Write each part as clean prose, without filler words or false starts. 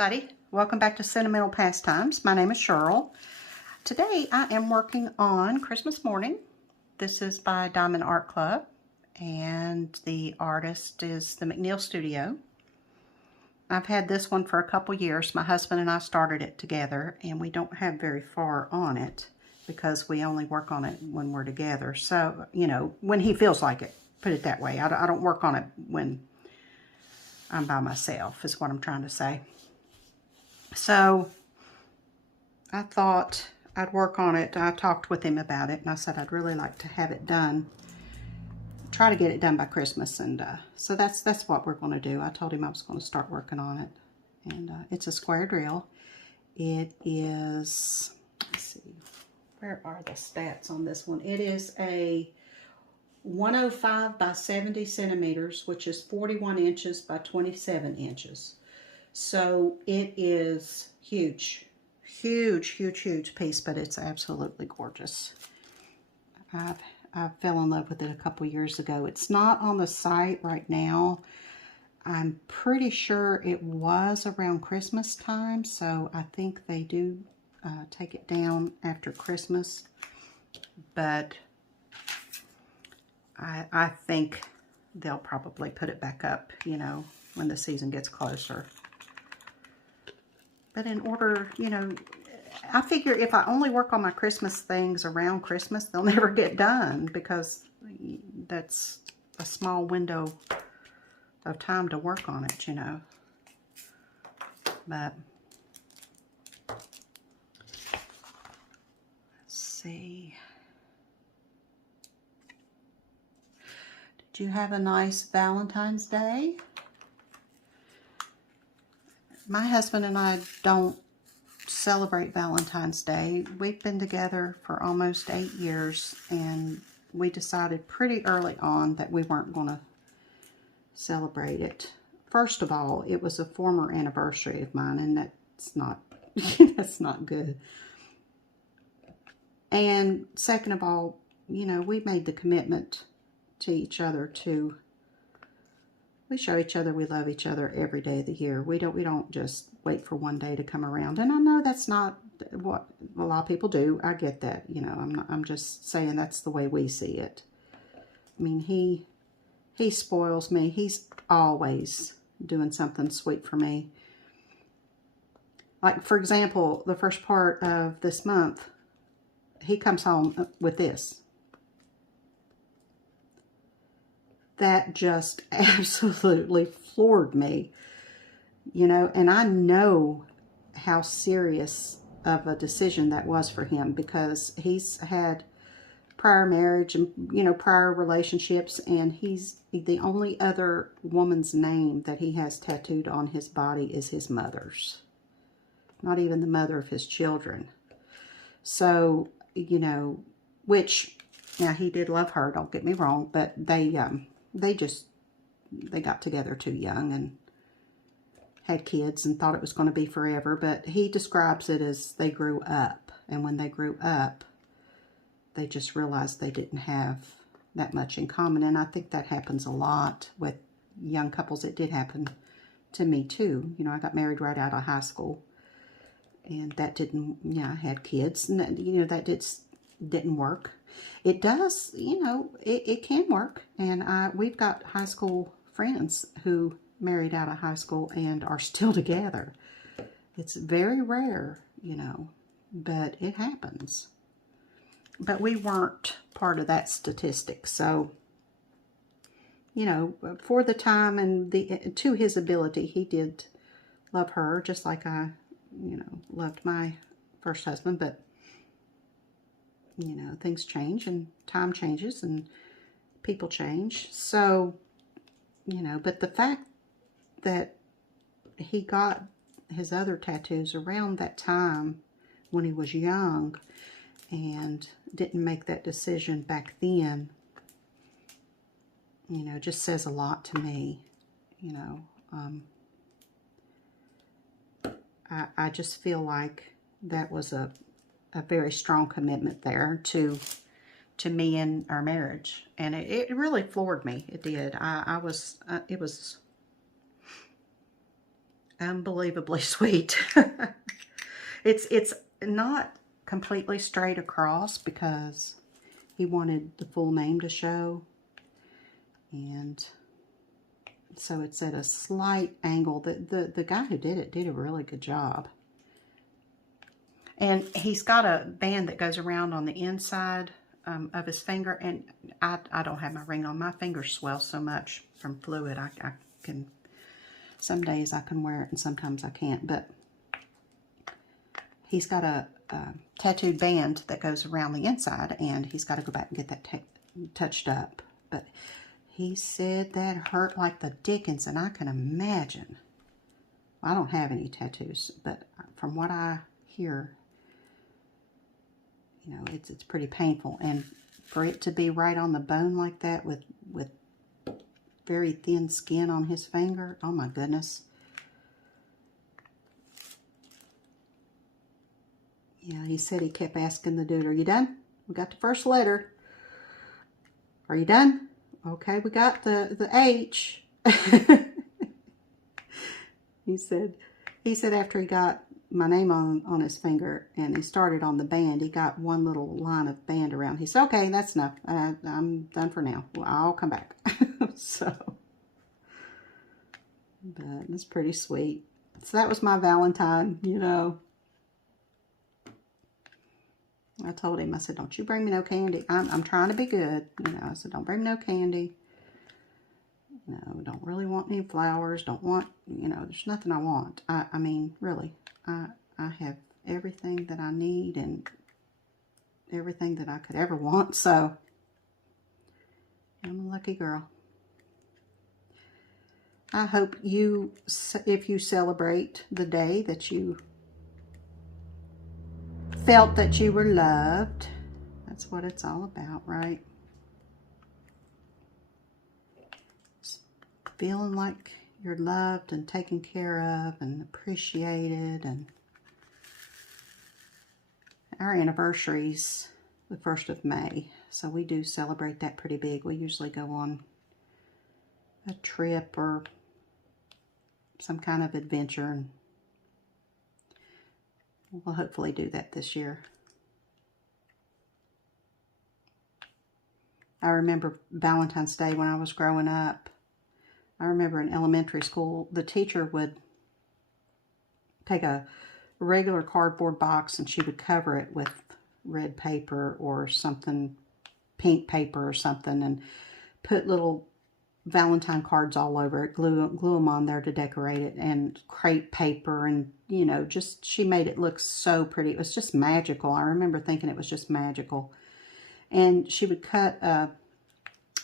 everybody. Welcome back to Sentimental Pastimes. My name is Cheryl. Today I am working on Christmas Morning. This is by Diamond Art Club and the artist is the McNeil Studio. I've had this one for a couple years. My husband and I started it together and we don't have very far on it because we only work on it when we're together. So, you know, when he feels like it, put it that way. I don't work on it when I'm by myself is what I'm trying to say. So I thought I'd work on it. I talked with him about it and I said I'd really like to have it done. Try to get it done by Christmas, and so that's what we're going to do. I told him I was going to start working on it, and it's a square drill. It is, let's see, where are the stats on this one? It is a 105 by 70 centimeters, which is 41 inches by 27 inches. So it is huge, huge piece, but it's absolutely gorgeous. I fell in love with it a couple years ago. It's not on the site right now. I'm pretty sure it was around Christmas time, so I think they do take it down after Christmas. But I think they'll probably put it back up, you know, when the season gets closer. But in order, you know, I figure if I only work on my Christmas things around Christmas, they'll never get done because that's a small window of time to work on it, you know. But let's see. Did you have a nice Valentine's Day? My husband and I don't celebrate Valentine's Day. We've been together for almost 8 years, and we decided pretty early on that we weren't going to celebrate it. First of all, it was a former anniversary of mine, and that's not that's not good. And second of all, you know, we made the commitment to each other to we show each other we love each other every day of the year. We don't just wait for one day to come around. And I know that's not what a lot of people do. I get that. You know, I'm just saying that's the way we see it. I mean, he spoils me. He's always doing something sweet for me. Like, for example, the first part of this month, he comes home with this. That just absolutely floored me, you know, and I know how serious of a decision that was for him because he's had prior marriage and, you know, prior relationships, and the only other woman's name that he has tattooed on his body is his mother's, not even the mother of his children. So, you know, which, now he did love her, don't get me wrong, but they got together too young and had kids and thought it was going to be forever. But he describes it as they grew up. And when they grew up, they just realized they didn't have that much in common. And I think that happens a lot with young couples. It did happen to me too. You know, I got married right out of high school. And that didn't, you know, I had kids. And, that, you know, that didn't work. It does, you know, it can work. And we've got high school friends who married out of high school and are still together. It's very rare, you know, but it happens. But we weren't part of that statistic. So, you know, for the time and to his ability, he did love her just like I, you know, loved my first husband. But you know, things change and time changes and people change. So, you know, but the fact that he got his other tattoos around that time when he was young and didn't make that decision back then, you know, just says a lot to me, you know. I just feel like that was a very strong commitment there to me and our marriage, and it really floored me. It did. It was unbelievably sweet. It's not completely straight across because he wanted the full name to show, and so it's at a slight angle. The guy who did it did a really good job. And he's got a band that goes around on the inside of his finger, and I don't have my ring on. My fingers swell so much from fluid. I can, some days I can wear it and sometimes I can't, but he's got a tattooed band that goes around the inside, and he's got to go back and get that touched up. But he said that hurt like the dickens, and I can imagine. I don't have any tattoos, but from what I hear, you know, it's pretty painful. And for it to be right on the bone like that with very thin skin on his finger, oh my goodness. Yeah, he said he kept asking the dude, "Are you done? We got the first letter. Are you done? Okay, we got the H." He said after he got my name on his finger and he started on the band, he got one little line of band around. He said, "Okay, that's enough. I'm done for now. Well, I'll come back." So, but it's pretty sweet. So that was my Valentine, you know. I told him, I said, "Don't you bring me no candy. I'm trying to be good. You know," I said, "Don't bring me no candy. No, don't really want any flowers. Don't want, you know, there's nothing I want. I mean, really, I have everything that I need and everything that I could ever want. So I'm a lucky girl." I hope you, if you celebrate the day that you felt that you were loved, that's what it's all about, right? Feeling like you're loved and taken care of and appreciated. And our anniversary's the 1st of May, so we do celebrate that pretty big. We usually go on a trip or some kind of adventure, and we'll hopefully do that this year. I remember Valentine's Day when I was growing up. I remember in elementary school, the teacher would take a regular cardboard box and she would cover it with red paper or something, pink paper or something, and put little Valentine cards all over it, glue them on there to decorate it, and crepe paper, and, you know, just, she made it look so pretty. It was just magical. I remember thinking it was just magical. And she would cut a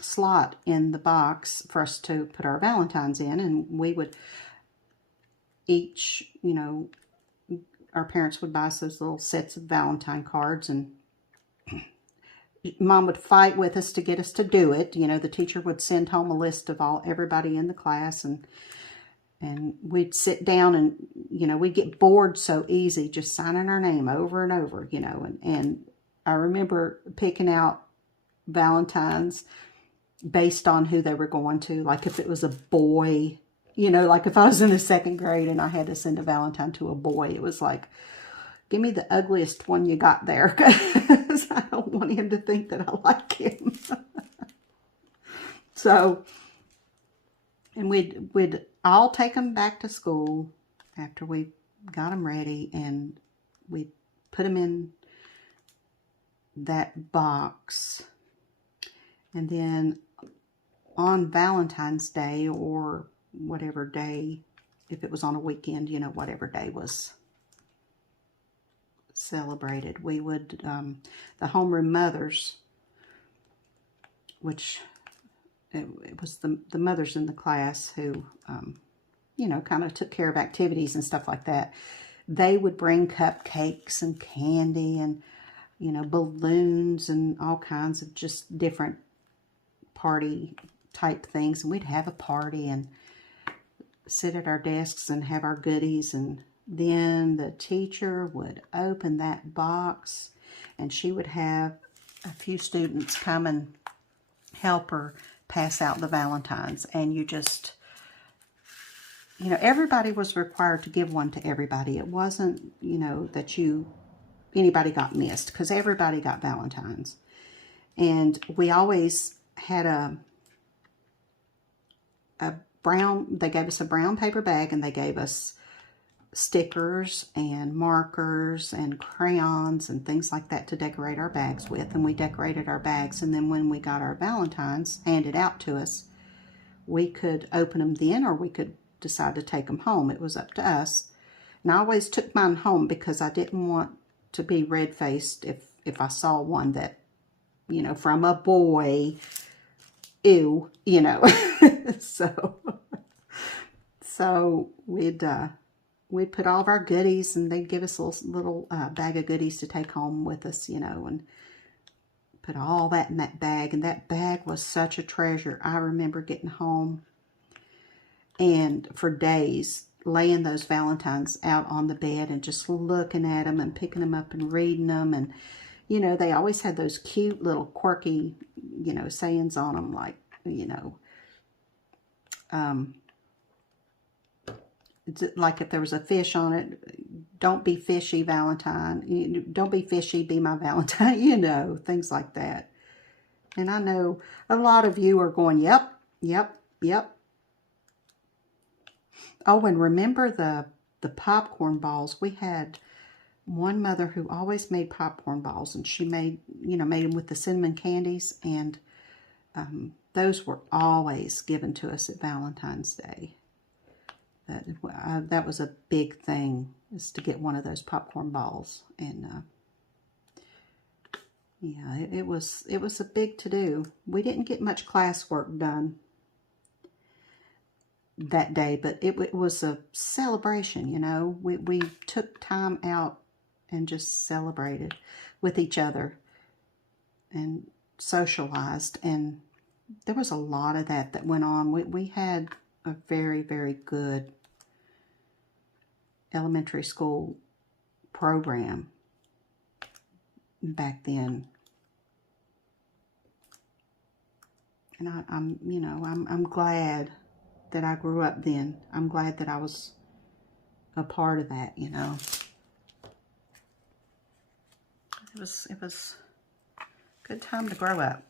slot in the box for us to put our Valentines in, and we would each, you know, our parents would buy us those little sets of Valentine cards, and Mom would fight with us to get us to do it. You know, the teacher would send home a list of everybody in the class, and we'd sit down, and, you know, we'd get bored so easy just signing our name over and over, you know, and I remember picking out Valentines based on who they were going to. Like if it was a boy, you know, like if I was in the 2nd grade and I had to send a Valentine to a boy, it was like, give me the ugliest one you got there, because I don't want him to think that I like him. So, and we'd all take them back to school after we got them ready, and we'd put them in that box. And then on Valentine's Day, or whatever day, if it was on a weekend, you know, whatever day was celebrated, we would, the homeroom mothers, which it was the mothers in the class who, you know, kind of took care of activities and stuff like that. They would bring cupcakes and candy and, you know, balloons and all kinds of just different party type things. And we'd have a party and sit at our desks and have our goodies, and then the teacher would open that box and she would have a few students come and help her pass out the Valentines. And you just, you know, everybody was required to give one to everybody. It wasn't, you know, that anybody got missed, because everybody got Valentine's. And we always had a brown, they gave us a brown paper bag, and they gave us stickers and markers and crayons and things like that to decorate our bags with. And we decorated our bags, and then when we got our Valentines handed out to us, we could open them then, or we could decide to take them home. It was up to us. And I always took mine home because I didn't want to be red-faced if I saw one that, you know, from a boy, ew, you know. so we'd put all of our goodies, and they'd give us a little bag of goodies to take home with us, you know, and put all that in that bag. And that bag was such a treasure. I remember getting home and for days laying those Valentines out on the bed and just looking at them and picking them up and reading them. And, you know, they always had those cute little quirky, you know, sayings on them, like, you know, like if there was a fish on it, don't be fishy, Valentine. Don't be fishy, be my Valentine, you know, things like that. And I know a lot of you are going, yep, yep, yep. Oh, and remember the popcorn balls. We had one mother who always made popcorn balls, and she made them with the cinnamon candies, and those were always given to us at Valentine's Day. That was a big thing, is to get one of those popcorn balls. And yeah, it was a big to-do. We didn't get much classwork done that day, but it was a celebration, you know. We took time out and just celebrated with each other and socialized, and there was a lot of that went on. We had a very, very good elementary school program back then. And I'm glad that I grew up then. I'm glad that I was a part of that, you know. It was a good time to grow up.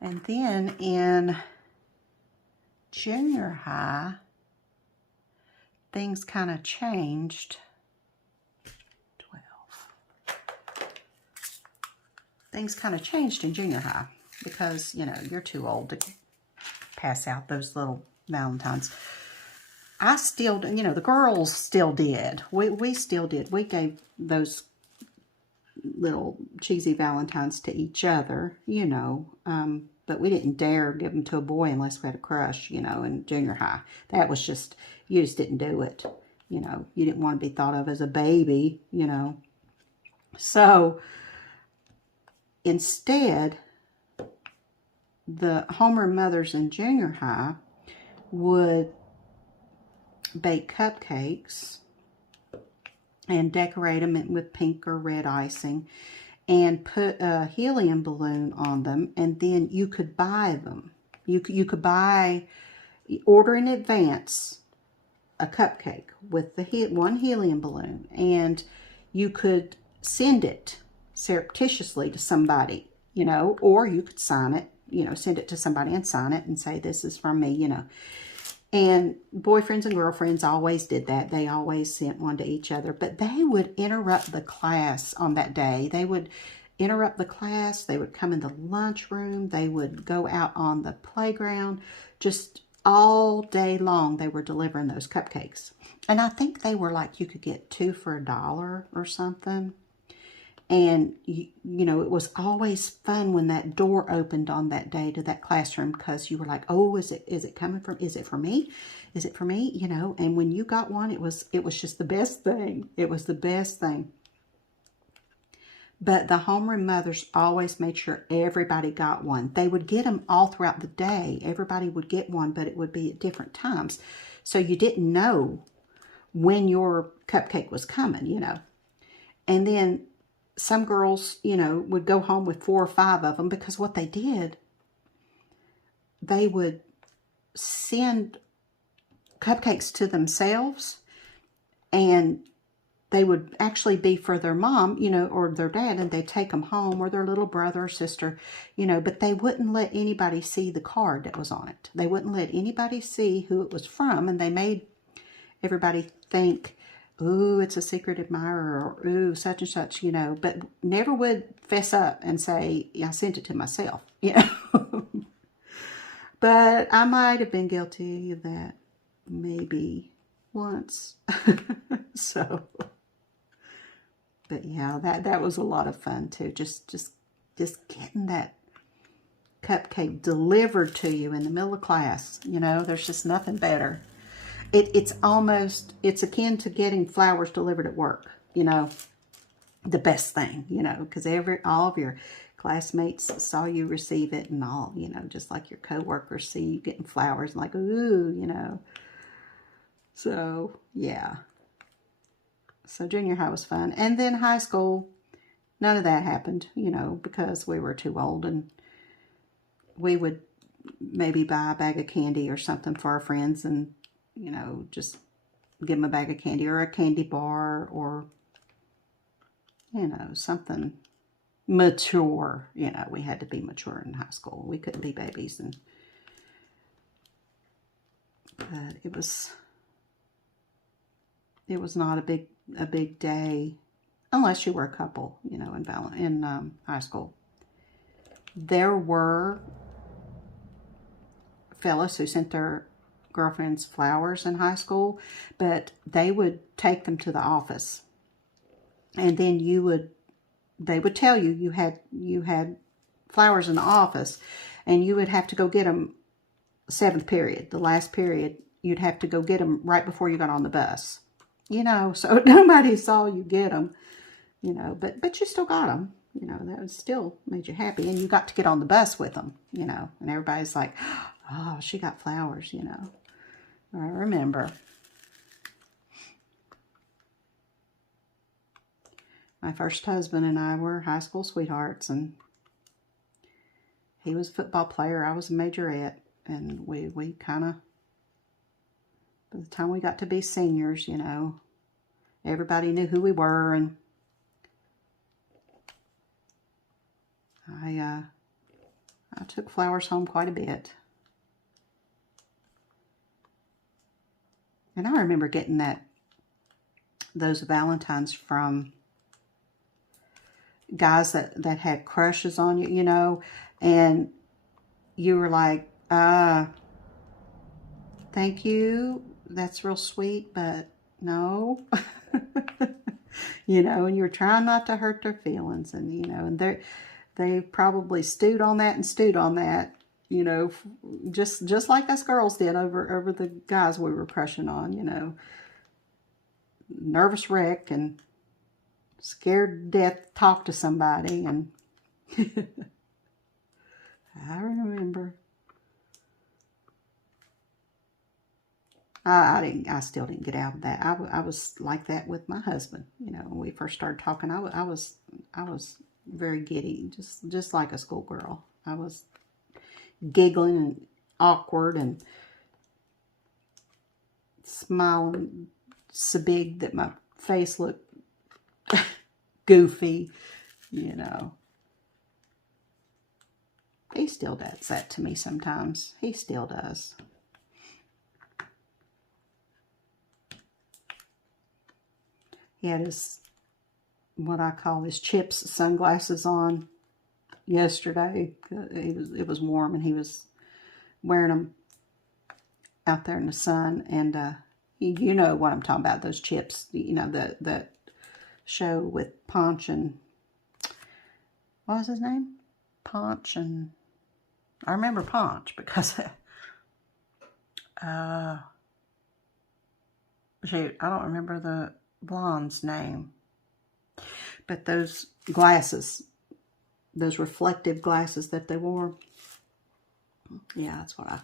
And then in junior high, things kind of changed. 12. Things kind of changed in junior high because, you know, you're too old to pass out those little Valentines. I still, you know, the girls still did. We still did. We gave those little cheesy Valentines to each other, you know, but we didn't dare give them to a boy unless we had a crush, you know, in junior high. That was just, you just didn't do it, you know. You didn't want to be thought of as a baby, you know. So instead, the homeroom mothers in junior high would bake cupcakes and decorate them with pink or red icing and put a helium balloon on them, and then you could buy them. You could order in advance a cupcake with the one helium balloon, and you could send it surreptitiously to somebody, you know, or you could sign it, you know, send it to somebody and sign it and say, this is from me, you know. And boyfriends and girlfriends always did that. They always sent one to each other. But they would interrupt the class on that day. They would interrupt the class. They would come in the lunchroom. They would go out on the playground. Just all day long, they were delivering those cupcakes. And I think they were like, you could get 2 for $1 or something. And, you know, it was always fun when that door opened on that day to that classroom, because you were like, oh, is it coming from, is it for me? Is it for me? You know, and when you got one, it was just the best thing. It was the best thing. But the homeroom mothers always made sure everybody got one. They would get them all throughout the day. Everybody would get one, but it would be at different times. So you didn't know when your cupcake was coming, you know. And then some girls, you know, would go home with 4 or 5 of them, because what they did, they would send cupcakes to themselves, and they would actually be for their mom, you know, or their dad, and they'd take them home, or their little brother or sister, you know, but they wouldn't let anybody see the card that was on it. They wouldn't let anybody see who it was from, and they made everybody think, ooh, it's a secret admirer, or ooh, such and such, you know, but never would fess up and say, yeah, I sent it to myself, you know. But I might have been guilty of that maybe once. So, but yeah, that was a lot of fun too. Just getting that cupcake delivered to you in the middle of class. You know, there's just nothing better. It's akin to getting flowers delivered at work. You know, the best thing. You know, because all of your classmates saw you receive it, and all, you know, just like your coworkers see you getting flowers, and like, ooh, you know. So yeah. So junior high was fun. And then high school, none of that happened, you know, because we were too old, and we would maybe buy a bag of candy or something for our friends, and, you know, just give them a bag of candy or a candy bar, or, you know, something mature. You know, we had to be mature in high school. We couldn't be babies. But it was not a big day unless you were a couple, you know, in high school. There were fellas who sent their girlfriends flowers in high school, but they would take them to the office, and then they would tell you you had flowers in the office, and you would have to go get them 7th period, the last period. You'd have to go get them right before you got on the bus, you know, so nobody saw you get them, you know, but you still got them, you know, that still made you happy, and you got to get on the bus with them, you know, and everybody's like, oh, she got flowers, you know. I remember. My first husband and I were high school sweethearts, and he was a football player. I was a majorette, and we kind of, by the time we got to be seniors, you know, everybody knew who we were, and I took flowers home quite a bit. And I remember getting those Valentines from guys that had crushes on you, you know, and you were like, thank you, that's real sweet, but no. You know, and you're trying not to hurt their feelings, and, you know, and they probably stewed on that, you know, just like us girls did over the guys we were crushing on, you know. Nervous wreck and scared to death to talk to somebody, and I remember. I still didn't get out of that. I was like that with my husband. You know, when we first started talking, I was very giddy, just like a schoolgirl. I was giggling and awkward and smiling so big that my face looked goofy, you know. He still does that to me sometimes. He still does. He had what I call his Chips sunglasses on yesterday. It was warm, and he was wearing them out there in the sun. And you know what I'm talking about, those Chips, you know, the show with Ponch and, what was his name? Ponch, and I remember Ponch because shoot, I don't remember the blonde's name. But those glasses, those reflective glasses that they wore, yeah, that's what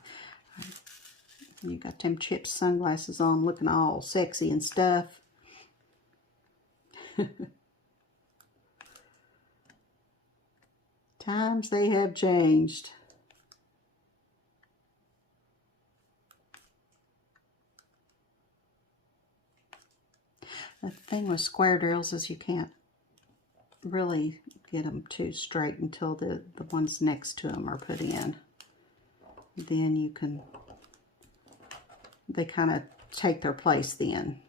you got them Chips sunglasses on, looking all sexy and stuff. Times they have changed. The thing with square drills is you can't really get them too straight until the ones next to them are put in. Then you can, they kind of take their place then.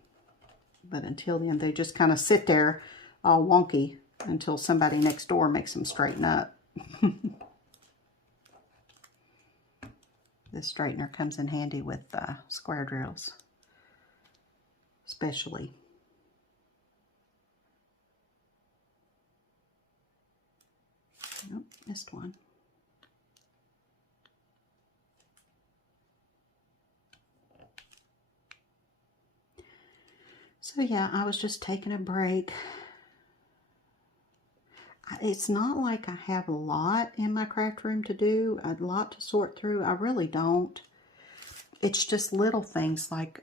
But until then, they just kind of sit there all wonky until somebody next door makes them straighten up. This straightener comes in handy with square drills, especially. Oh, missed one. So yeah, I was just taking a break. It's not like I have a lot in my craft room to do, a lot to sort through. I really don't. It's just little things like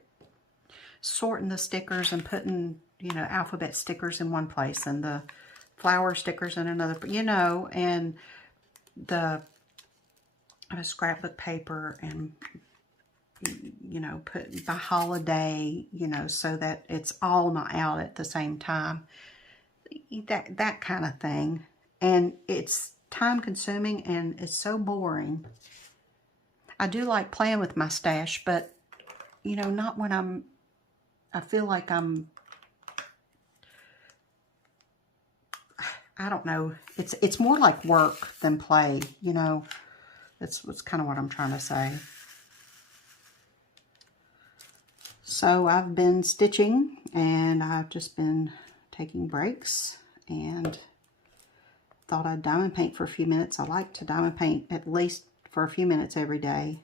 sorting the stickers and putting, you know, alphabet stickers in one place and the flower stickers in another, you know, and the scrapbook paper and, you know, put by holiday, you know, so that it's all not out at the same time. That kind of thing. And it's time consuming and it's so boring. I do like playing with my stash, but, you know, not when I feel like I don't know. It's more like work than play, you know. That's kind of what I'm trying to say. So I've been stitching and I've just been taking breaks and thought I'd diamond paint for a few minutes. I like to diamond paint at least for a few minutes every day.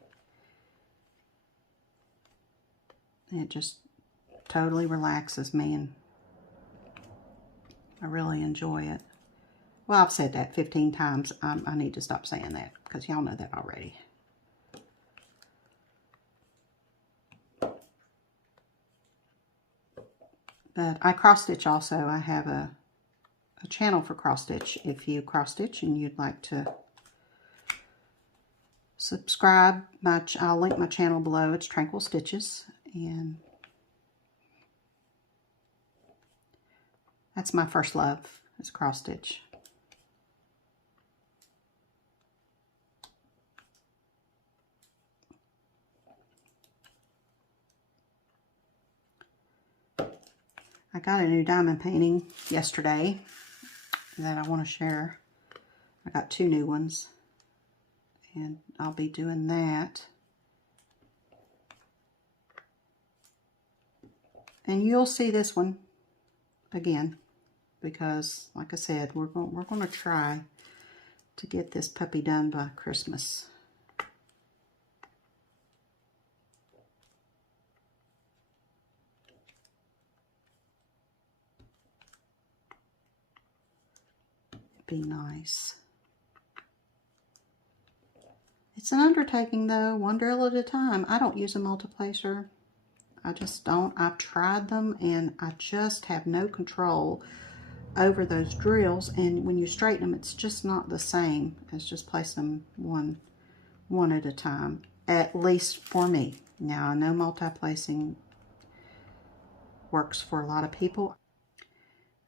It just totally relaxes me and I really enjoy it. Well, I've said that 15 times. I need to stop saying that because y'all know that already. But I cross stitch also. I have a channel for cross stitch. If you cross stitch and you'd like to subscribe, I'll link my channel below. It's Tranquil Stitches, and that's my first love, is cross stitch. I got a new diamond painting yesterday that I want to share. I got 2 new ones, and I'll be doing that. And you'll see this one again because, like I said, we're going to try to get this puppy done by Christmas. Be nice. It's an undertaking though, one drill at a time. I don't use a multiplacer. I just don't. I've tried them and I just have no control over those drills, and when you straighten them, it's just not the same as just placing them one at a time, at least for me. Now, I know multi-placing works for a lot of people.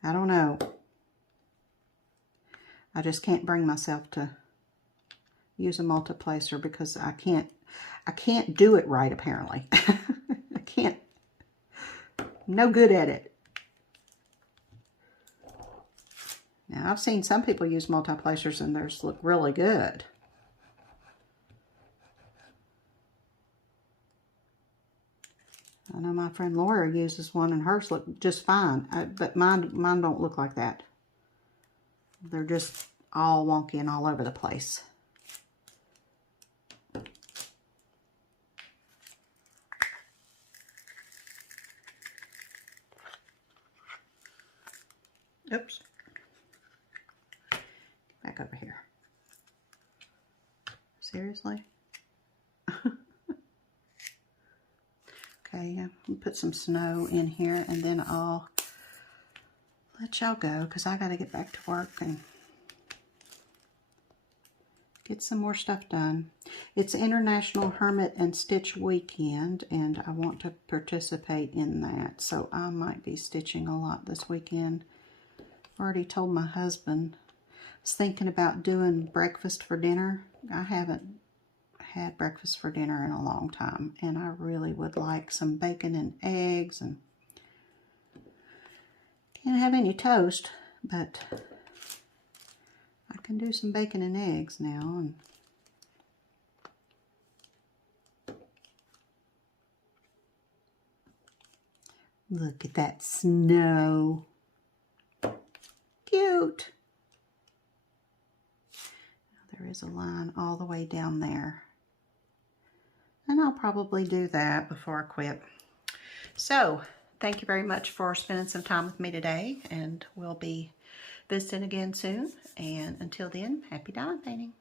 I don't know. I just can't bring myself to use a multiplacer because I can't do it right, apparently. I can't. I'm no good at it. Now, I've seen some people use multiplacers and theirs look really good. I know my friend Laura uses one and hers look just fine, but mine don't look like that. They're just all wonky and all over the place. Oops. Back over here. Seriously? Okay, I'll put some snow in here and then I'll let y'all go because I got to get back to work. And get some more stuff done. It's International Hermit and Stitch Weekend, and I want to participate in that, so I might be stitching a lot this weekend. I already told my husband. I was thinking about doing breakfast for dinner. I haven't had breakfast for dinner in a long time, and I really would like some bacon and eggs, and can't have any toast, but I can do some bacon and eggs now. And look at that snow. Cute. There is a line all the way down there. And I'll probably do that before I quit. So, thank you very much for spending some time with me today, and we'll be visiting again soon. And until then, happy diamond painting.